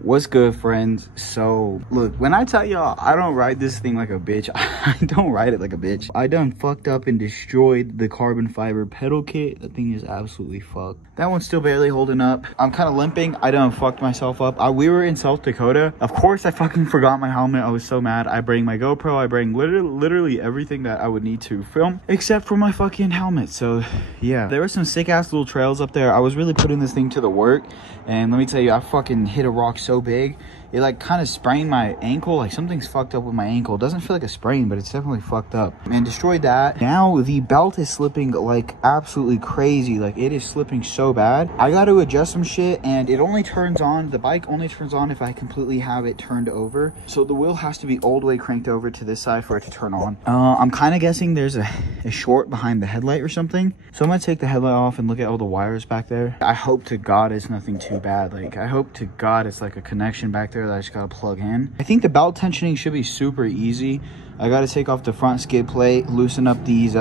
What's good, friends? So look, when I tell y'all I don't ride this thing like a bitch, I don't ride it like a bitch. I done fucked up and destroyed the carbon fiber pedal kit. The thing is absolutely fucked. That one's still barely holding up. I'm kind of limping. I done fucked myself up. We were in South Dakota. Of course I fucking forgot my helmet. I was so mad. I bring my GoPro. I bring literally everything that I would need to film except for my fucking helmet. So yeah, there were some sick ass little trails up there. I was really putting this thing to the work, and let me tell you, I fucking hit a rock so big it like kind of sprained my ankle. Like something's fucked up with my ankle. It doesn't feel like a sprain, but it's definitely fucked up, and destroyed that. Now the belt is slipping like absolutely crazy. Like it is slipping so bad. I got to adjust some shit, and it only turns on, the bike only turns on if I completely have it turned over. So the wheel has to be all the way cranked over to this side for it to turn on. I'm kind of guessing there's a short behind the headlight or something. So I'm gonna take the headlight off and look at all the wires back there. I hope to God it's nothing too bad. Like I hope to God it's like a connection back there that I just gotta plug in. I think the belt tensioning should be super easy. I gotta take off the front skid plate, loosen up these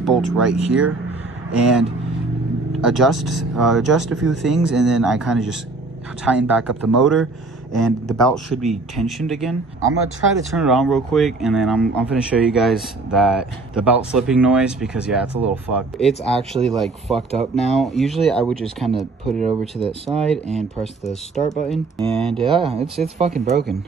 bolts right here, and adjust a few things, and then I kind of just tighten back up the motor, and the belt should be tensioned again. I'm gonna try to turn it on real quick, and then I'm gonna show you guys that the belt slipping noise, because yeah, it's a little fucked. It's actually like fucked up now. Usually I would just kind of put it over to that side and press the start button, and yeah, it's fucking broken.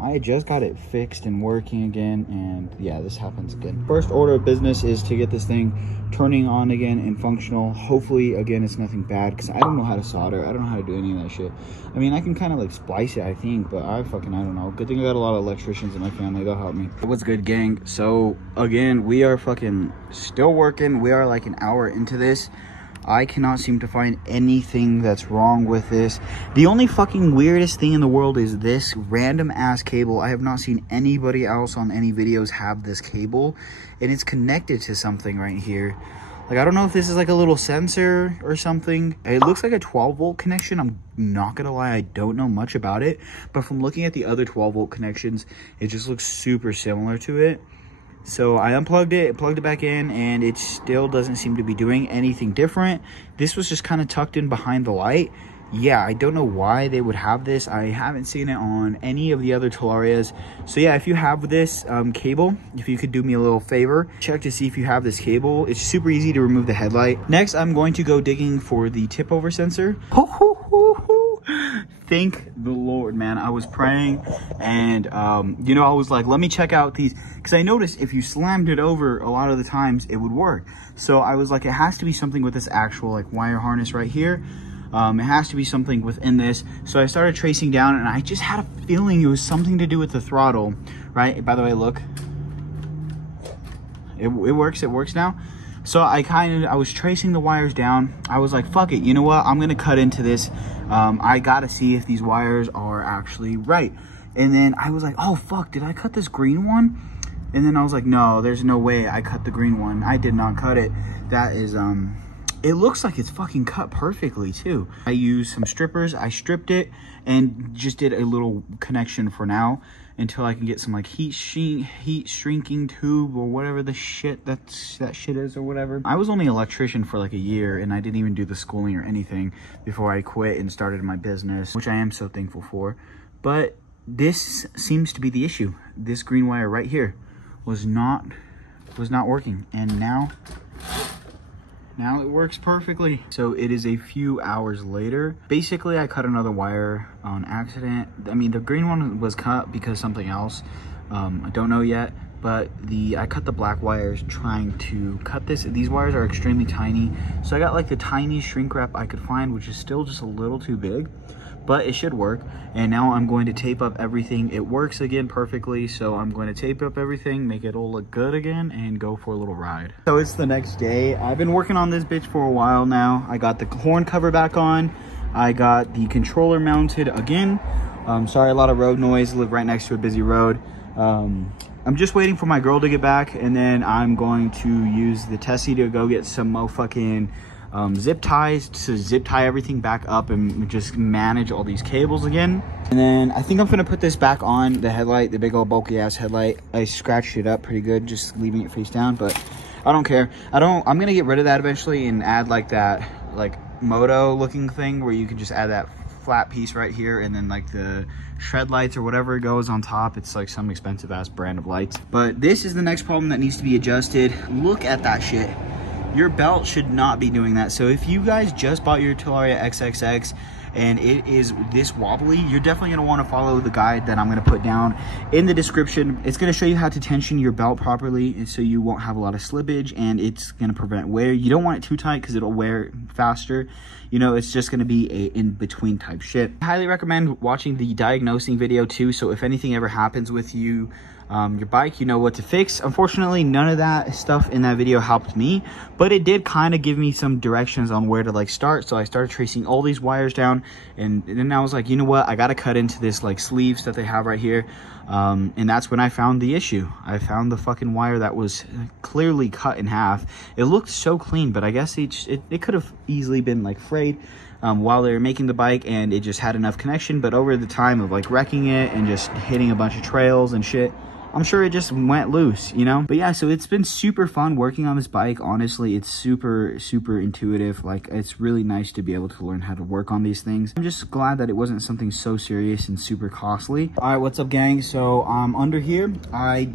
I just got it fixed and working again, and yeah, this happens again. First order of business is to get this thing turning on again and functional. Hopefully, again, it's nothing bad, because I don't know how to solder. I don't know how to do any of that shit. I mean, I can kind of like splice it, I think, but I don't know. Good thing I got a lot of electricians in my family. They'll help me. What's good, gang? So again, we are fucking still working. We are like an hour into this. I cannot seem to find anything that's wrong with this. The only fucking weirdest thing in the world is this random ass cable. I have not seen anybody else on any videos have this cable, and it's connected to something right here. Like, I don't know if this is like a little sensor or something. It looks like a 12-volt connection. I'm not gonna lie, I don't know much about it, but from looking at the other 12-volt connections, it just looks super similar to it. So I unplugged it, plugged it back in, and it still doesn't seem to be doing anything different. This was just kind of tucked in behind the light. Yeah, I don't know why they would have this. I haven't seen it on any of the other Talarias. So yeah, if you have this cable, if you could do me a little favor, check to see if you have this cable. It's super easy to remove the headlight. Next, I'm going to go digging for the tip over sensor. Thank the Lord, man. I was praying, and you know, I was like, let me check out these, because I noticed if you slammed it over a lot of the times it would work. So I was like, it has to be something with this actual like wire harness right here. It has to be something within this. So I started tracing down, and I just had a feeling it was something to do with the throttle, right? By the way, look, it works now. So I was tracing the wires down. I was like, fuck it, you know what? I'm gonna cut into this. I gotta see if these wires are actually right. And then I was like, oh fuck, did I cut this green one? And then I was like, no, there's no way I cut the green one. I did not cut it. That is, it looks like it's fucking cut perfectly too. I used some strippers, I stripped it, and just did a little connection for now, until I can get some like heat shrinking tube or whatever the shit that shit is or whatever. I was only an electrician for like a year, and I didn't even do the schooling or anything before I quit and started my business, which I am so thankful for. But this seems to be the issue. This green wire right here was not working, and now it works perfectly. So it is a few hours later. Basically, I cut another wire on accident. I mean, the green one was cut because something else. I don't know yet, but I cut the black wires trying to cut this. These wires are extremely tiny. So I got like the tiniest shrink wrap I could find, which is still just a little too big, but it should work. And now I'm going to tape up everything. It works again perfectly, so I'm going to tape up everything, make it all look good again, and go for a little ride. So it's the next day. I've been working on this bitch for a while now. I got the horn cover back on. I got the controller mounted again. Sorry, a lot of road noise. I live right next to a busy road. I'm just waiting for my girl to get back, and then I'm going to use the Tessie to go get some motherfucking zip ties to zip tie everything back up and just manage all these cables again. And then I think I'm gonna put this back on the headlight, the big old bulky ass headlight. I scratched it up pretty good, just leaving it face down, but I don't care. I'm gonna get rid of that eventually and add like that like moto looking thing where you can just add that flat piece right here, and then like the shred lights or whatever goes on top. It's like some expensive ass brand of lights. But this is the next problem that needs to be adjusted. Look at that shit. Your belt should not be doing that. So if you guys just bought your Talaria XXX and it is this wobbly, you're definitely gonna wanna follow the guide that I'm gonna put down in the description. It's gonna show you how to tension your belt properly so you won't have a lot of slippage, and it's gonna prevent wear. You don't want it too tight because it'll wear faster. You know, it's just gonna be a in-between type shit. I highly recommend watching the diagnosing video too, so if anything ever happens with you, your bike, you know what to fix. Unfortunately, none of that stuff in that video helped me, but it did kind of give me some directions on where to like start. So I started tracing all these wires down, and then I was like, you know what, I gotta cut into this like sleeves that they have right here. And that's when I found the issue. I found the fucking wire that was clearly cut in half. It looked so clean, but I guess it could have easily been like frayed while they were making the bike, and it just had enough connection. But over the time of like wrecking it and just hitting a bunch of trails and shit, I'm sure it just went loose, you know? But yeah, so it's been super fun working on this bike. Honestly, it's super, super intuitive. Like, it's really nice to be able to learn how to work on these things. I'm just glad that it wasn't something so serious and super costly. All right, what's up, gang? So under here, I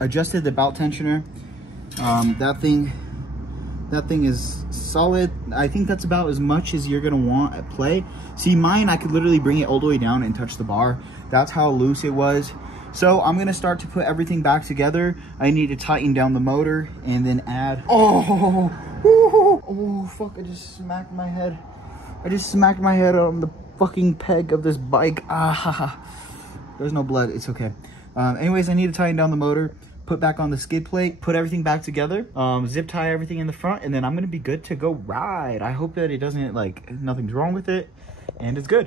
adjusted the belt tensioner. That thing is solid. I think that's about as much as you're gonna want at play. See, mine, I could literally bring it all the way down and touch the bar. That's how loose it was. So I'm gonna start to put everything back together. I need to tighten down the motor and then add, oh, fuck, I just smacked my head. I just smacked my head on the fucking peg of this bike. There's no blood, it's okay. Anyways, I need to tighten down the motor, put back on the skid plate, put everything back together, zip tie everything in the front, and then I'm gonna be good to go ride. I hope that it doesn't, like, nothing's wrong with it, and it's good.